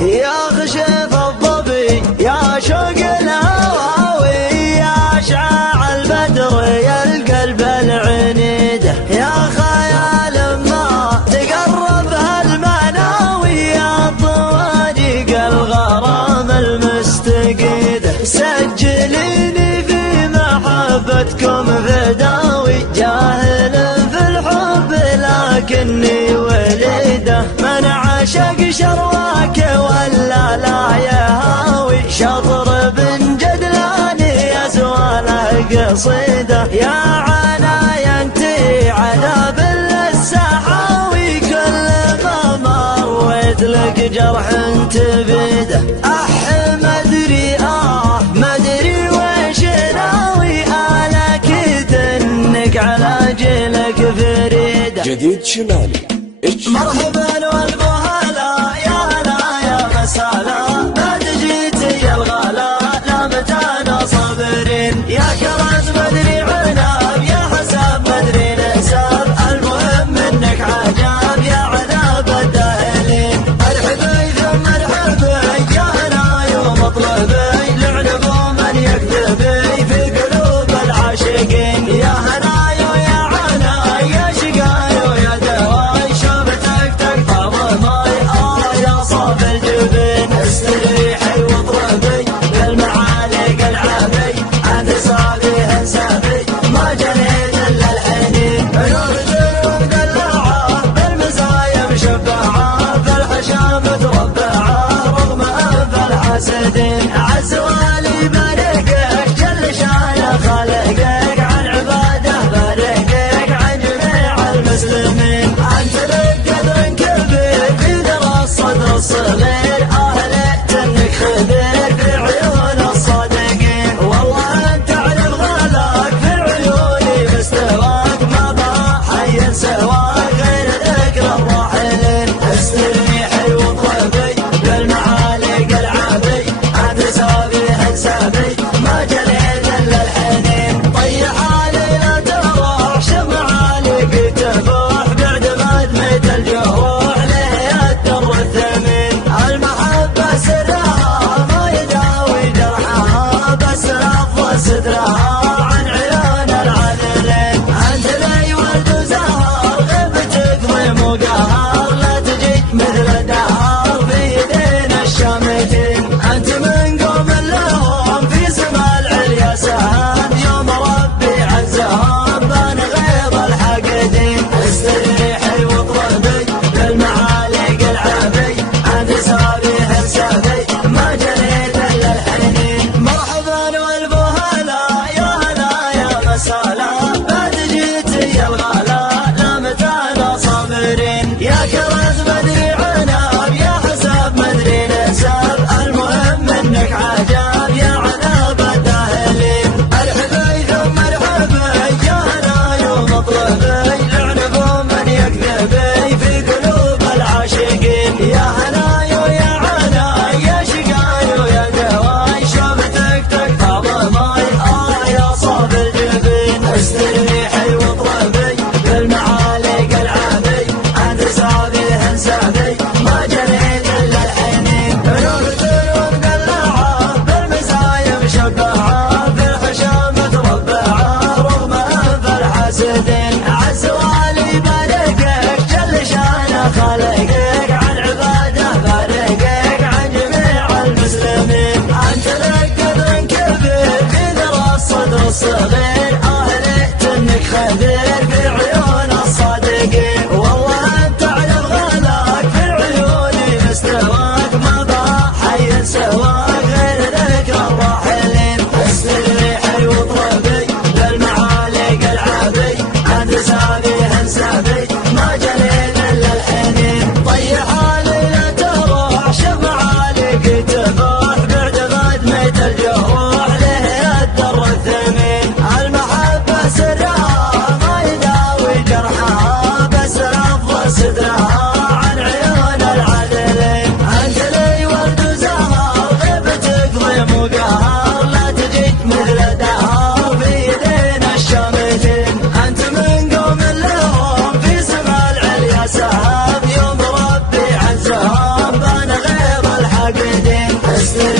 يا خشيف الظبي يا شوق الهواوي يا شعاع البدر يا القلب العنيده يا خيال ما تقرب هالمناوي يا طوارق الغرام المستقيده سجليني في محبتكم فداوي جاهل في الحب لكني وليده من عشق شرواك ولا لا يهاوي شطر بن جدلان يسوى له قصيده يا عناي انتي عذاب للسحاوي كل ما مرويت لك جرح تبيده مدري وش ناوي انا كيد انك على جيلك فريده جديد شمالي مرحبا والبهلا يا هلا يا مسهلا بعد جيتي يا الغلا لا متانا صابرين يا كرز مدري عناب يا حساب مدري نساب المهم انك عجاب يا عذاب الداهلين مرحبا ثم مرحبا يا هلا يوم مطلبي لعنبوا من يكذبي في قلوب العاشقين يا هلا يا عنا يا شقايو يا دواي شوفتك تقطع ضماي يا صاب الجبين استريحي واطربي بالمعالق العابي انت صابي انسابي ما جنيت الا الحنين عيون ذنوب دلعه بالمزايا مشبعه بالحشام تربعه رغم انف الحاسدين عز والي باركك جل شان خالقك عن عباده باركك عن جميع المسلمين انت لك قدر كبير في ذرى الصدر الصغير اهلت انك خبير في عيون الصادقين والله انت علم غلاك في عيوني مستواك ما بقى حي سواك غير ذكر الراحلين استريحي واطربي بالمعالق العابي انت سابي حسابي ما جليت الا الحنين طيح علي لا تروح شمع عليك تفوح بعد ما دميت الجروح ليه الدر الثمين المحبه سرها ما يداوي جرحها بس لفظ سترها عن عيون العذلين انت لي ولد زهر غبتك ضيم وقهر لا تجي مثل الدهر في يدين الشامتين انت من قوم لهم في سما العليا سهام يوم ربي عزهم بان غيظ الحاقدين استريحي واطربي بالمعالق العابي انت سابي حسابي ما جريت الا الحنين مرحبا والبهلا يا هلا يا مسهلا بعد جيتي يا الغلا لا متانا صابرين يا كرز مدري عناب يا حساب مدري نساب المهم انك عجاب يا عذاب الداهلين مرحبا ثم مرحبا يا هلا يوم مطلبي لعنبوا من يكذبي في قلوب العاشقين يا هلا يا عنا يا شقايو يا دواي شوفتك تقطع ضماي يا صاب الجبين استريحي واطربي بالمعالق العابي انت سابي انسابي ما جريت الا الحنين عيون ذنوب دلعه بالمزايا مشبعه بالحشام تربعه رغم انف الحاسدين عز والي باركك جل شان خالقك عن عباده باركك عن جميع المسلمين انت لك قدر كبير في ذرى الصدر الصغير اهلت انك خبير في عيون الصادقين والله انت علم غلاك في عيوني مستواك ما بقى حي سواك غير ذكر الراحلين استريحي واطربي بالمعالق العابي انت سابي انسابي ما جريت الا الحنين طيح علي لا تروح شمع عليك تفوح بعد ما دميت الجروح ليه الدر الثمين المحبه سرها ما تستري